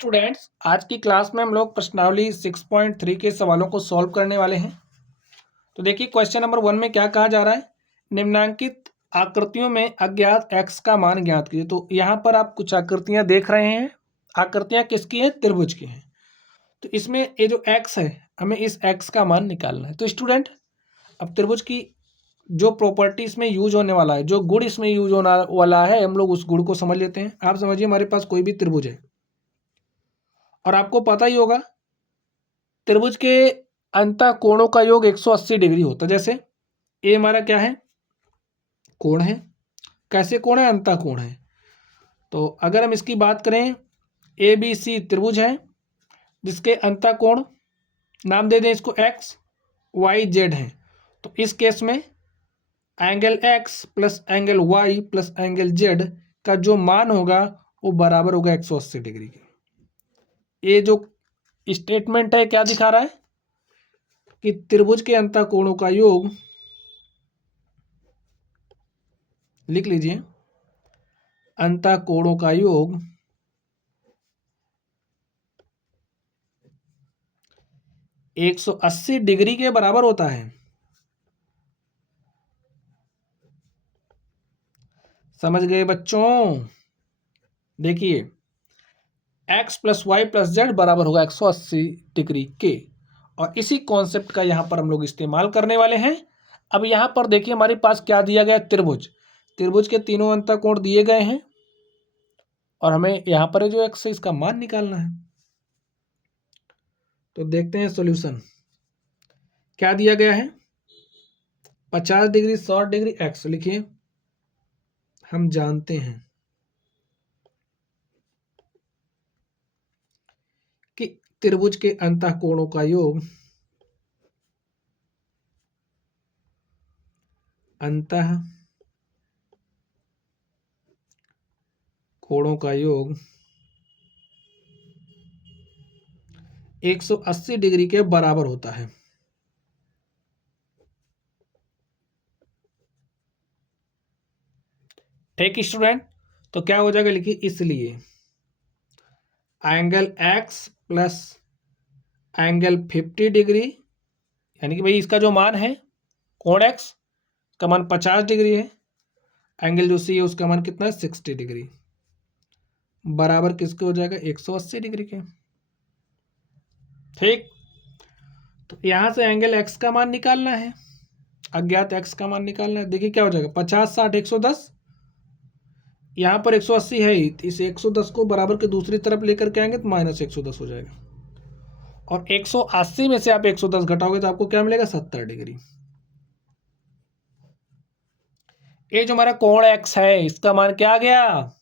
Students, आज की class में हम लोग प्रश्नावली 6.3 के सवालों को सॉल्व करने वाले हैं। तो देखिए क्वेश्चन नंबर 1 में क्या कहा जा रहा है, निम्नांकित आकृतियों में अज्ञात x का मान ज्ञात कीजिए। तो यहाँ पर आप कुछ आकृतियां देख रहे हैं। आकृतियां किसकी हैं? त्रिभुज की हैं। तो इसमें ये जो x है, हमें इस x का मान निकालना है। तो स्टूडेंट, अब त्रिभुज की जो प्रॉपर्टी इसमें यूज होने वाला है, जो गुण इसमें यूज होने वाला है, हम लोग उस गुण को समझ लेते हैं। आप समझिए, हमारे पास कोई भी त्रिभुज है और आपको पता ही होगा त्रिभुज के अंतः कोणों का योग 180 डिग्री होता है। जैसे ए हमारा क्या है? कोण है। कैसे कोण है? अंतः कोण है। तो अगर हम इसकी बात करें, ए बी सी त्रिभुज है जिसके अंतः कोण, नाम दे दें इसको एक्स वाई जेड है। तो इस केस में angle x plus angle y plus angle z का जो मान होगा वो बराबर होगा 180 डिग्री के। ये जो स्टेटमेंट है क्या दिखा रहा है कि त्रिभुज के अंतः कोणों का योग, लिख लीजिए, अंतः कोणों का योग 180 डिग्री के बराबर होता है। समझ गए बच्चों? देखिए, x plus y plus z बराबर होगा 180 डिग्री के, और इसी कॉन्सेप्ट का यहाँ पर हम लोग इस्तेमाल करने वाले हैं। अब यहाँ पर देखिए हमारे पास क्या दिया गया है? त्रिभुज। त्रिभुज के तीनों अंतः कोण दिए गए हैं और हमें यहाँ पर जो x है इसका मान निकालना है। तो देखते हैं सॉल्यूशन क्या दिया गया है। 50 डिग्री 60 डिग्री x लिखिए। हम जानते हैं कि त्रिभुज के अंतः कोणों का योग, अंतः कोणों का योग 180 डिग्री के बराबर होता है। ठीक स्टूडेंट, तो क्या हो जाएगा? लिखिए, इसलिए angle x plus angle 50 degree, यानी कि भाई इसका जो मान है कोण x का मान 50 डिग्री है, एंगल जो c है उसका मान कितना है? 60 डिग्री, बराबर किसके हो जाएगा? 180 डिग्री के। ठीक, तो यहां से एंगल x का मान निकालना है, अज्ञात x का मान निकालना है। देखिए क्या हो जाएगा, 50 60 110, यहाँ पर 180 है ही, तो इस 110 को बराबर के दूसरी तरफ लेकर के आएंगे तो माइनस 110 हो जाएगा, और 180 में से आप 110 घटाओगे तो आपको क्या मिलेगा? 70 डिग्री। ये जो हमारा कोण x है इसका मान क्या आ गया?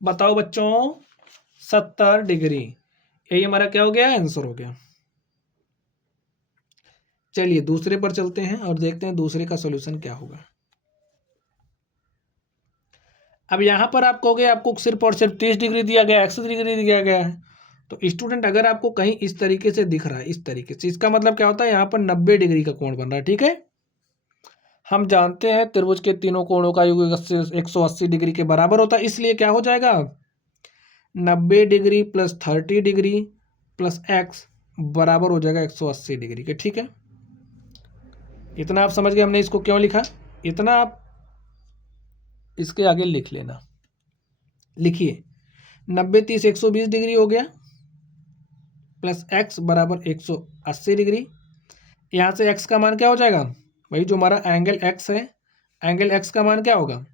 बताओ बच्चों, 70 डिग्री। यही हमारा क्या हो गया? आंसर हो गया। चलिए दूसरे पर चलते हैं और देखते हैं दूसरे का सॉल्यूशन क्या होगा। अब यहां पर आप कहोगे आपको सिर्फ और सिर्फ 30 डिग्री दिया गया, 180 डिग्री दिया गया है। तो स्टूडेंट, अगर आपको कहीं इस तरीके से दिख रहा है, इस तरीके से, इसका मतलब क्या होता है? यहाँ पर 90 डिग्री का कोण बन रहा है। ठीक है, हम जानते हैं त्रिभुज के तीनों कोणों का योग 180 डिग्री के बराबर होता है, इसलिए क्या हो जाएगा? 90 degree plus 30 degree plus x बराबर हो जाएगा 180 डिग्री के। ठीक है, इतना आप समझ गए हमने इसको क्यों लिखा? इतना आप इसके आगे लिख लेना। लिखिए, 90 30 120 डिग्री हो गया, प्लस x बराबर 180 डिग्री। यहाँ से x का मान क्या हो जाएगा? भाई जो हमारा एंगल x है, एंगल x का मान क्या होगा?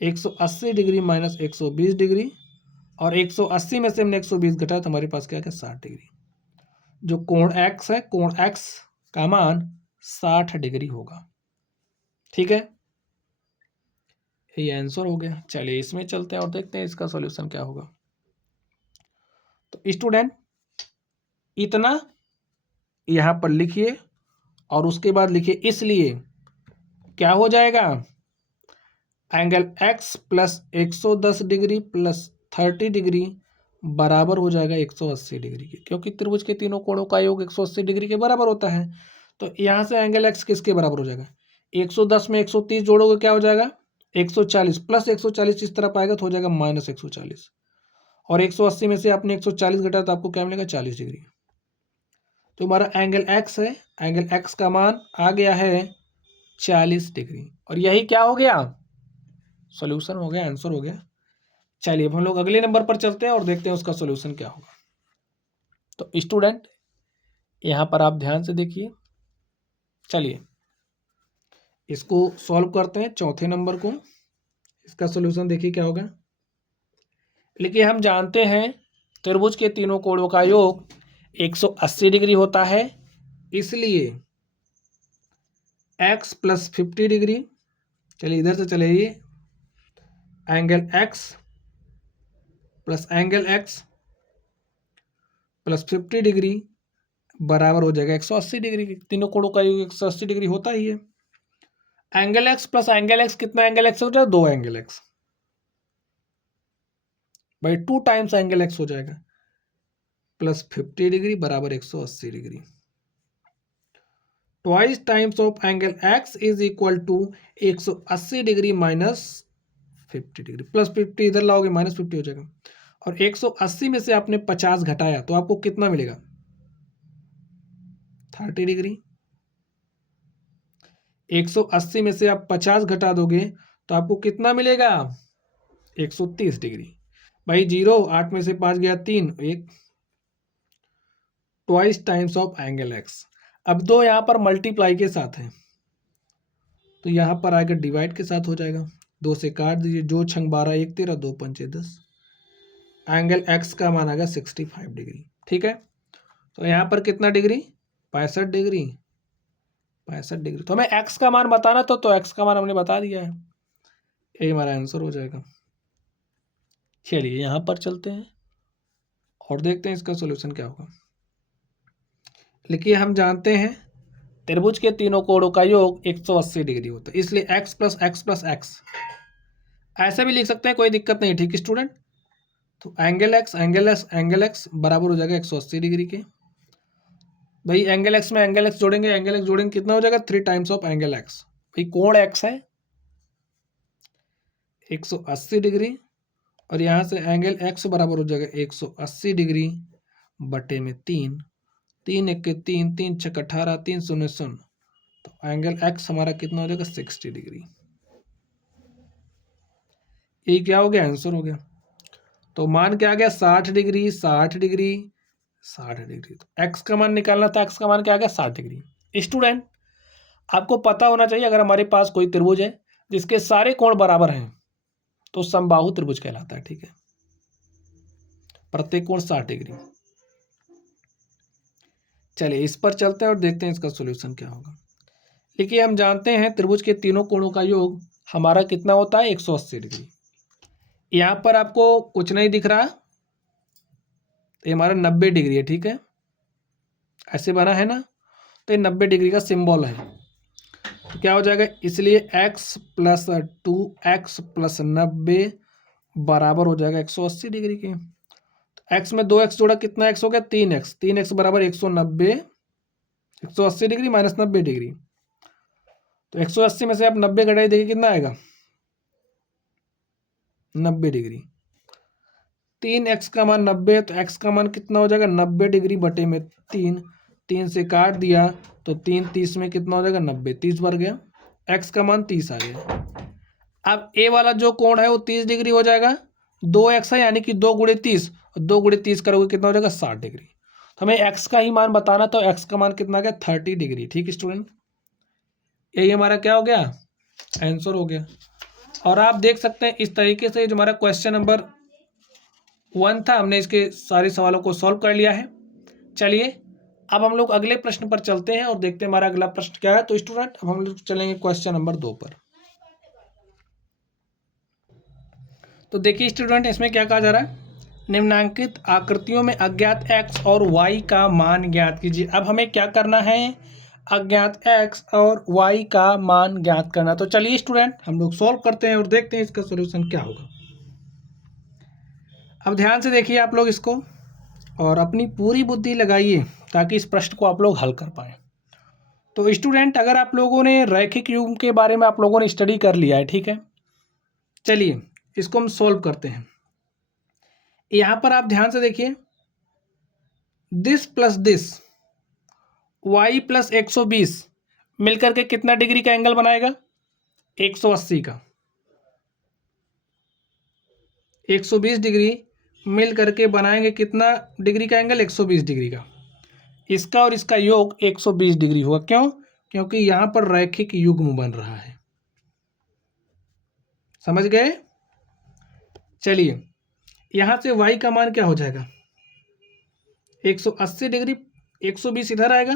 180 डिग्री माइनस 120 डिग्री, और 180 में से हमने 120 घटाया तो हमारे पास क्या है? 60 डिग्री। जो कोण x है, कोण x का मान 60 डिग्री होगा। ठीक है, ये आंसर हो गया। चलिए इसमें चलते हैं और देखते हैं इसका सॉल्यूशन क्या होगा। तो स्टूडेंट, इतना यहां पर लिखिए और उसके बाद लिखिए, इसलिए क्या हो जाएगा? Angle x plus 110 degree plus 30 degree बराबर हो जाएगा 180 डिग्री के, क्योंकि त्रिभुज के तीनों कोणों का योग 180 डिग्री के बराबर होता है। तो यहाँ से एंगल x किसके बराबर हो जाएगा? 110 में 130 जोड़ोगे क्या हो जाएगा? 140, प्लस 140 इस तरफ आएगा तो हो जाएगा माइनस 140, और 180 में से आपने 140 घटाया तो आपको क्या मिलेगा 40 डिग्री। तो हमारा एंगल एक्स है, एंगल एक्स का मान आ गया है 40 डिग्री और यही क्या हो गया, सॉल्यूशन हो गया, आंसर हो गया। चलिए अब हम लोग अगले नंबर पर चलते हैं और देखते हैं उसका सॉल्यूशन क्या होगा। तो स्टूडेंट यहाँ पर आप ध्यान से देखिए, चलिए इसको सॉल्व करते हैं चौथे नंबर को। इसका सॉल्यूशन देखिए क्या होगा। लेकिन हम जानते हैं त्रिभुज के तीनों कोणों का योग 180 डिग्री होता है, इसलिए x प्लस 50 डिग्री, चलिए इधर से चले, ये angle x plus angle x plus 50 degree बराबर हो जाएगा 180 डिग्री की। तीनों कोणों का योग 180 डिग्री होता ही है। Angle x plus angle x, कितना एंगल x हो जाएगा, 2 एंगल x भाई 2 टाइम्स एंगल x हो जाएगा, प्लस 50 डिग्री बराबर 180 degree. Twice times of angle x is equal to 180 degree minus 50 degree, plus 50 इधर लाओगे माइनस 50 हो जाएगा। और 180 में से आपने 50 घटाया तो आपको कितना मिलेगा, 30 डिग्री। 180 में से आप 50 घटा दोगे तो आपको कितना मिलेगा, 130 डिग्री। भाई 0, 8 में से 5 गया 3, 1, twice times of angle x. अब दो यहाँ पर मल्टीप्लाई के साथ है तो यहाँ पर आएगा डिवाइड के साथ हो जाएगा, 2 से काट दीजिए, जो छंग 12, 1 13, 2 पंचे 10। एंगल एक्स का मान आएगा 65 डिग्री। ठीक है, तो यहाँ पर कितना डिग्री, 65 डिग्री, 65 डिग्री। तो हमें एक्स का मान बताना तो एक्स का मान हमने बता दिया है, यही हमारा आंसर हो जाएगा। चलिए यहाँ पर चलते हैं और देखते हैं इसका सॉल्यूशन क्या होगा। लेकिन हम जानते हैं त्रिभुज के तीनों कोणों का योग 180 डिग्री होता है, इसलिए x plus x plus x ऐसे भी लिख सकते हैं, कोई दिक्कत नहीं। ठीक स्टूडेंट, तो एंगल एक्स बराबर हो जाएगा 180 डिग्री के। भाई एंगल एक्स में एंगल एक्स जोड़ेंगे, एंगल एक्स जोड़ेंगे, कितना हो जाएगा, 3 टाइम्स ऑफ एंगल एक्स। भाई कोण एक्स है 180 डिग्री और यहाँ से एंगल एक्स बराबर हो जाएगा 180 डिग्री बटे में 3, 3 1 के 3, 3 6 18, 3 0 0, तो एंगल एक्स हमारा कितना हो जाएगा, 60 डिग्री। ये क्या हो गया, आंसर हो गया। तो मान क्या आ गया, 60 डिग्री, 60 डिग्री, 60 डिग्री। तो एक्स का मान निकालना था, एक्स का मान क्या आ गया, 60 डिग्री। स्टूडेंट आपको पता होना चाहिए, अगर हमारे पास कोई त्रिभुज है जिसके सारे कोण बराबर हैं तो समबाहु त्रिभुज कहलाता है। ठीक है, प्रत्येक कोण 60 डिग्री। चलिए इस पर चलते हैं और देखते हैं इसका सॉल्यूशन क्या होगा। देखिए हम जानते हैं त्रिभुज के तीनों कोणों का योग हमारा कितना होता है, 180 डिग्री। यहाँ पर आपको कुछ नहीं दिख रहा, ये हमारा 90 डिग्री है। ठीक है, ऐसे बना है ना, तो ये 90 डिग्री का सिंबल है। तो क्या हो जाएगा, इसलिए x प्लस 2x प्लस 90 बराबर हो जाएगा 180 डिग्री के। तो x में 2x जोड़ा, कितना x हो गया, 3x, 3x बराबर 190, 180 डिग्री माइनस 90 डिग्री। तो 180 में से आप 90 घटाई, देखिए कितना आएगा, 90 डिग्री। 3x का मान 90 है तो x का मान कितना हो जाएगा, 90 डिग्री बटे में 3, 3 से काट दिया तो 3 30 में कितना हो जाएगा, 90, 30 बढ़ गया, x का मान 30 आ गया। अब a वाला जो कोण है वो 30 डिग्री हो जाएगा, 2x है यानी कि 2 गुणे 30, 2 गुणे 30 करोगे कितना हो जाएगा, 60 डिग्री। तो हमें x का ही मान बताना, तो x का मान कितना आ गया, 30 डिग्री। ठीक स्टूडेंट, यही हमारा क्या हो गया, आंसर हो गया। और आप देख सकते हैं इस तरीके से जो हमारा क्वेश्चन नंबर 1 था, हमने इसके सारे सवालों को सॉल्व कर लिया है। चलिए अब हम लोग अगले प्रश्न पर चलते हैं और देखते हैं हमारा अगला प्रश्न क्या है। तो स्टूडेंट अब हम लोग चलेंगे क्वेश्चन नंबर 2 पर। तो देखिए स्टूडेंट, इसमें क्या कहा जा रहा है, निम्नांकित आकृतियों में अज्ञात x और y का मान ज्ञात कीजिए। अब हमें क्या करना है, अज्ञात x और y का मान ज्ञात करना। तो चलिए स्टूडेंट हम लोग सॉल्व करते हैं और देखते हैं इसका सॉल्यूशन क्या होगा। अब ध्यान से देखिए आप लोग इसको और अपनी पूरी बुद्धि लगाइए ताकि इस प्रश्न को आप लोग हल कर पाएँ। तो स्टूडेंट अगर आप लोगों ने रैखिक युग्म के बारे में आप लोगों ने स्टडी कर लिया है, ठीक है, चलिए इसको हम सॉल्व करते हैं। यहां पर आप ध्यान से देखिए, this plus this y plus 120 मिलकर के कितना डिग्री का एंगल बनाएगा? 180 का। 120 डिग्री मिल करके बनाएंगे कितना डिग्री का एंगल? 120 डिग्री का। इसका और इसका योग 120 डिग्री होगा। क्यों? क्योंकि यहां पर रैखिक युग्म बन रहा है। समझ गए? चलिए, यहां से y का मान क्या हो जाएगा? 180 डिग्री, 120 इधर आएगा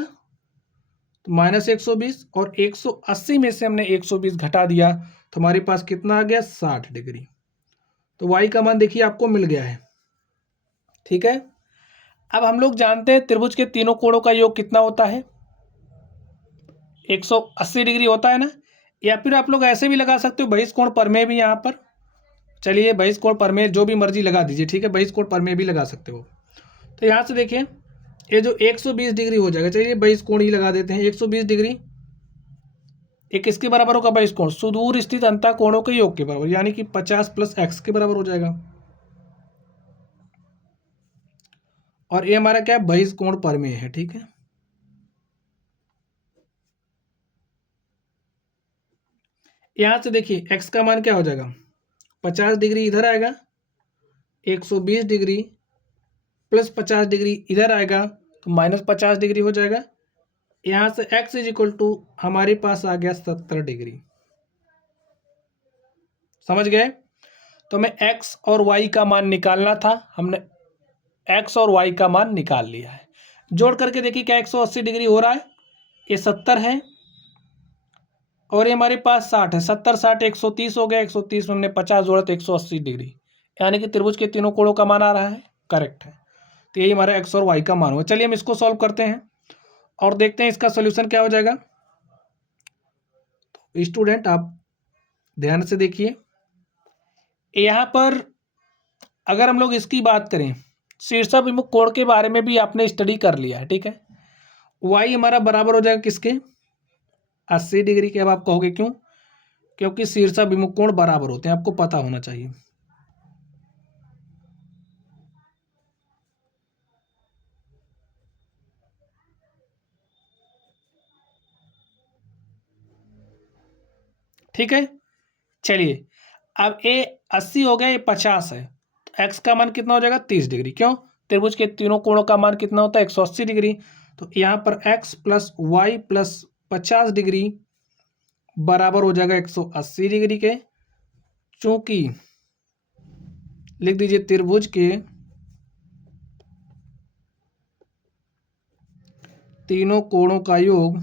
तो माइनस 120, और 180 में से हमने 120 घटा दिया तो हमारे पास कितना आ गया? 60 डिग्री। तो y का मान देखिए आपको मिल गया है। ठीक है, अब हम लोग जानते हैं त्रिभुज के तीनों कोणों का योग कितना होता है? 180 डिग्री होता है ना। या फिर आप लोग ऐसे भी लगा सकते हो, बहिष कोण प्रमेय भी यहाँ पर। चलिए, बहिष कोण प्रमेय जो भी मर्जी लगा दीजिए, ठीक है, बहिष कोण प्रमेय भी लगा सकते हो। तो यहाँ से देखिए, ये जो 120 डिग्री हो जाएगा, चलिए बहिष कोण ही लगा देते हैं। 120 डिग्री एक किसके बराबर होगा? बहिष कोण सुदूर स्थित अंतः कोणों के योग के बराबर, यानी कि 50 प्लस x के बराबर हो जाएगा। और ये हमारा क्या है? बहिष कोण प्रमेय है। ठीक है, यहां से देखिए x का मान क्या हो जाएगा? 50 डिग्री इधर आएगा, 120 डिग्री प्लस 50 डिग्री इधर आएगा तो माइनस 50 डिग्री हो जाएगा। यहां से x इज इक्वल टू हमारे पास आ गया 70 डिग्री। समझ गए? तो हमें x और y का मान निकालना था, हमने x और y का मान निकाल लिया है। जोड़ करके देखिए क्या 180 डिग्री हो रहा है? ये 70 है और ये हमारे पास 60 है। 70 60 130 हो गया। 130 में हमने 50 जोड़ा तो 180 डिग्री, यानी कि त्रिभुज के तीनों कोणों का मान आ रहा है। करेक्ट है। तो यही हमारा x और y का मान होगा। चलिए हम इसको सॉल्व करते हैं और देखते हैं इसका सोल्यूशन क्या हो जाएगा। तो स्टूडेंट आप ध्यान से देखिए, यहाँ पर अगर हम लोग इसकी बात करें, शीर्षाभिमुख कोण के बारे में भी आपने स्टडी कर लिया है। ठीक है, y हमारा बराबर हो जाएगा किसके? 80 डिग्री के। अब आप कहोगे क्यों? क्योंकि शीर्षाभिमुख कोण बराबर होते हैं, आपको पता होना चाहिए। ठीक है, चलिए अब ये 80 हो गया, ये 50 है, तो x का मान कितना हो जाएगा? 30 डिग्री। क्यों? त्रिभुज के तीनों कोणों का मान कितना होता है? 180 डिग्री। तो यहाँ पर x plus y plus 50 degree बराबर हो जाएगा 180 डिग्री के। चूंकि लिख दीजिए त्रिभुज के तीनों कोणों का योग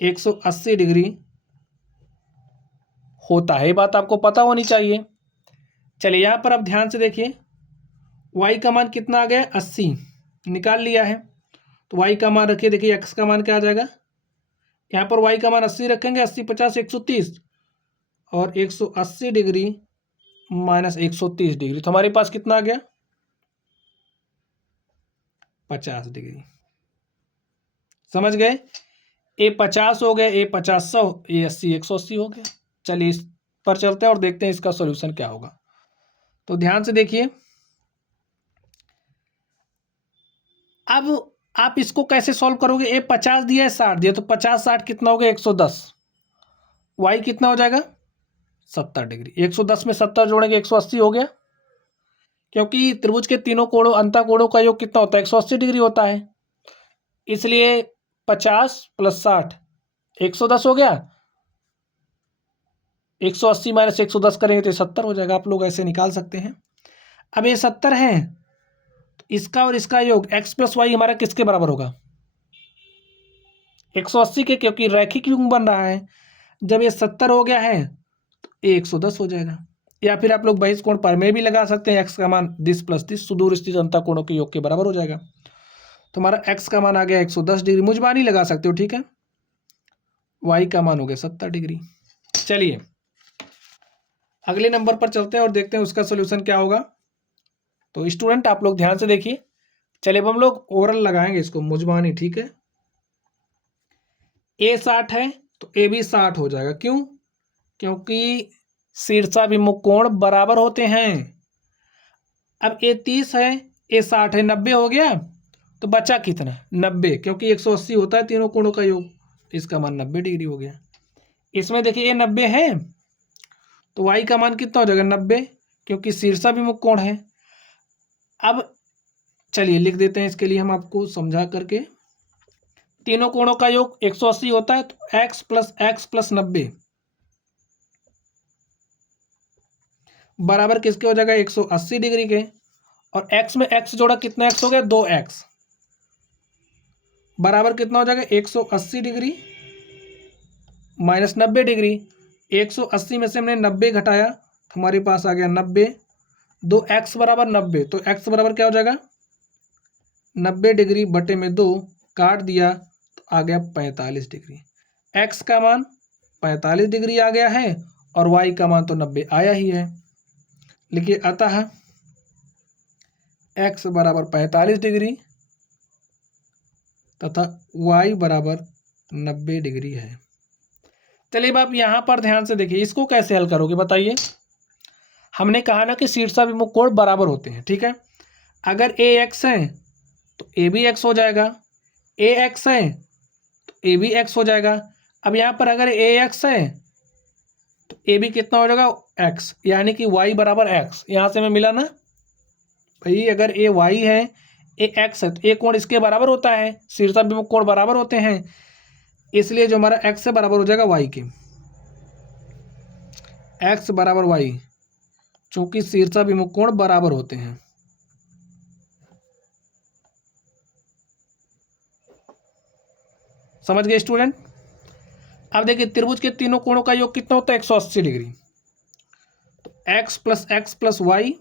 180 डिग्री होता है। ये बात आपको पता होनी चाहिए। चलिए यहाँ पर आप ध्यान से देखिए, y का मान कितना आ गया? 80 निकाल लिया है। तो y का मान रखिए, देखिए x का मान क्या आ जाएगा? यहाँ पर y का मान 80 रखेंगे, 80 50 130, और 180 डिग्री माइनस 130 डिग्री, तो हमारे पास कितना आ गया? 50 डिग्री। समझ गए? ए 50 हो गए, ए 50 100, ए 80 180 हो गया। चलिए इस पर चलते हैं और देखते हैं इसका सॉल्यूशन क्या होगा। तो ध्यान से देखिए, अब आप इसको कैसे सॉल्व करोगे? ए 50 दिया है, 60 दिया, तो 50 60 कितना हो गया? 110। वाई कितना हो जाएगा? 70 डिग्री। 110 में 70 जोड़ेंगे 180 हो गया। क्योंकि त्रिभुज के तीनों कोणों अंतः कोणों का योग कितना होता है? 180 डिग्री होता है। इसलिए 50 प्लस 60 110 हो गया। 180 माइनस 110 करेंगे तो 70 हो जाएगा। आप लोग ऐसे निकाल सकते हैं। अब ये 70 है, तो इसका और इसका योग x प्लस वाई हमारा किसके बराबर होगा? 180 के, क्योंकि रैखिक युग्म बन रहा है। जब ये 70 हो गया है तो ये 110 हो जाएगा। या फिर आप लोग बहिष कोण प्रमेय भी लगा सकते हैं, x का मान दिस प्लस दिस सुदूर स्थित अंतः कोणों के योग के बराबर हो जाएगा। तो हमारा x का मान आ गया 110 डिग्री, मुझबानी लगा सकते हो। ठीक है, y का मान हो गया 70 डिग्री। चलिए अगले नंबर पर चलते हैं और देखते हैं उसका सोल्यूशन क्या होगा। तो स्टूडेंट आप लोग ध्यान से देखिए। चलिए अब हम लोग ओरल लगाएंगे इसको, मुझबानी। ठीक है, a 60 है तो a भी 60 हो जाएगा। क्यों? क्योंकि शीर्षाभिमुख कोण बराबर होते हैं। अब ये 30 है, ये 60 है, 90 हो गया, तो बचा कितना 90, क्योंकि 180 होता है तीनों कोणों का योग, इसका मान 90 डिग्री हो गया। इसमें देखिए ये 90 है तो वाई का मान कितना हो जाएगा 90, क्योंकि शीर्षाभिमुख कोण है। अब चलिए लिख देते हैं इसके लिए हम आपको समझा करके। तीनों कोणों का योग 180 होता है, तो x प्लस 90 बराबर किसके हो जाएगा 180 डिग्री के, और x में x जोड़ा कितना x हो गया 2x, बराबर कितना हो जाएगा 180 डिग्री माइनस 90 डिग्री। 180 में से हमने 90 घटाया तो हमारे पास आ गया 90, 2x बराबर 90, तो x बराबर क्या हो जाएगा 90 डिग्री बटे में 2, काट दिया तो आ गया 45 डिग्री। x का मान 45 डिग्री आ गया है और y का मान तो 90 आया ही है। लिखिए अतः x बराबर 45 डिग्री तथा y बराबर 90 डिग्री है। चलिए अब आप यहाँ पर ध्यान से देखिए, इसको कैसे हल करोगे बताइए। हमने कहा ना कि शीर्षाभिमुख कोण बराबर होते हैं, ठीक है। अगर ए एक्स है तो ए भी एक्स हो जाएगा, ए एक्स है तो ए भी एक्स हो जाएगा। अब यहाँ पर अगर ए एक्स है तो ए भी कितना हो जाएगा एक्स, यानी कि वाई बराबर एक्स। यहाँ से हमें मिला ना भाई, अगर ए वाई है ए एक्स है तो ए कोण इसके बराबर होता है, शीर्षाभिमुख कोण बराबर होते हैं, इसलिए जो हमारा एक्स से बराबर हो जाएगा वाई के, एक्स बराबर वाई, चूंकि शीर्षाभिमुख कोण बराबर होते हैं। समझ गए स्टूडेंट। अब देखिए त्रिभुज के तीनों कोणों का योग कितना होता है 180 डिग्री, तो x प्लस वाई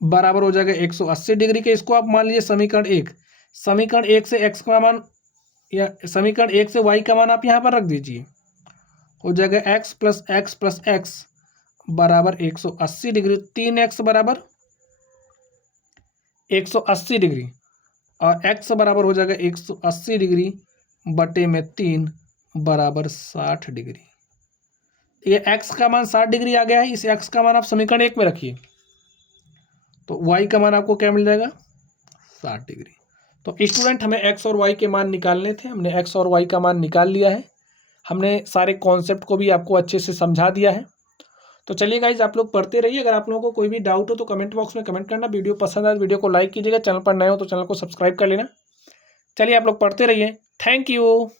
बराबर हो जाएगा 180 डिग्री के। इसको आप मान लीजिए समीकरण 1, समीकरण 1 से x का मान या समीकरण 1 से y का मान आप यहाँ पर रख दीजिए, हो जाएगा x प्लस x बराबर 180 डिग्री, 3x बराबर 180 डिग्री और x बराबर हो जाएगा 180 डिग्री बटे में 3 बराबर 60 डिग्री। ये x का मान 60 डिग्री आ गया है, इस x का मान आप समीकरण 1 में रखिए, तो y का मान आपको क्या मिल जाएगा 60 डिग्री। तो स्टूडेंट हमें x और y के मान निकालने थे, हमने x और y का मान निकाल लिया है, हमने सारे कॉन्सेप्ट को भी आपको अच्छे से समझा दिया है। तो चलिए गाइज आप लोग पढ़ते रहिए, अगर आप लोगों को कोई भी डाउट हो तो कमेंट बॉक्स में कमेंट करना। वीडियो पसंद आए वीडियो को लाइक कीजिएगा, चैनल पर नए हो तो चैनल को सब्सक्राइब कर लेना। चलिए आप लोग पढ़ते रहिए, थैंक यू।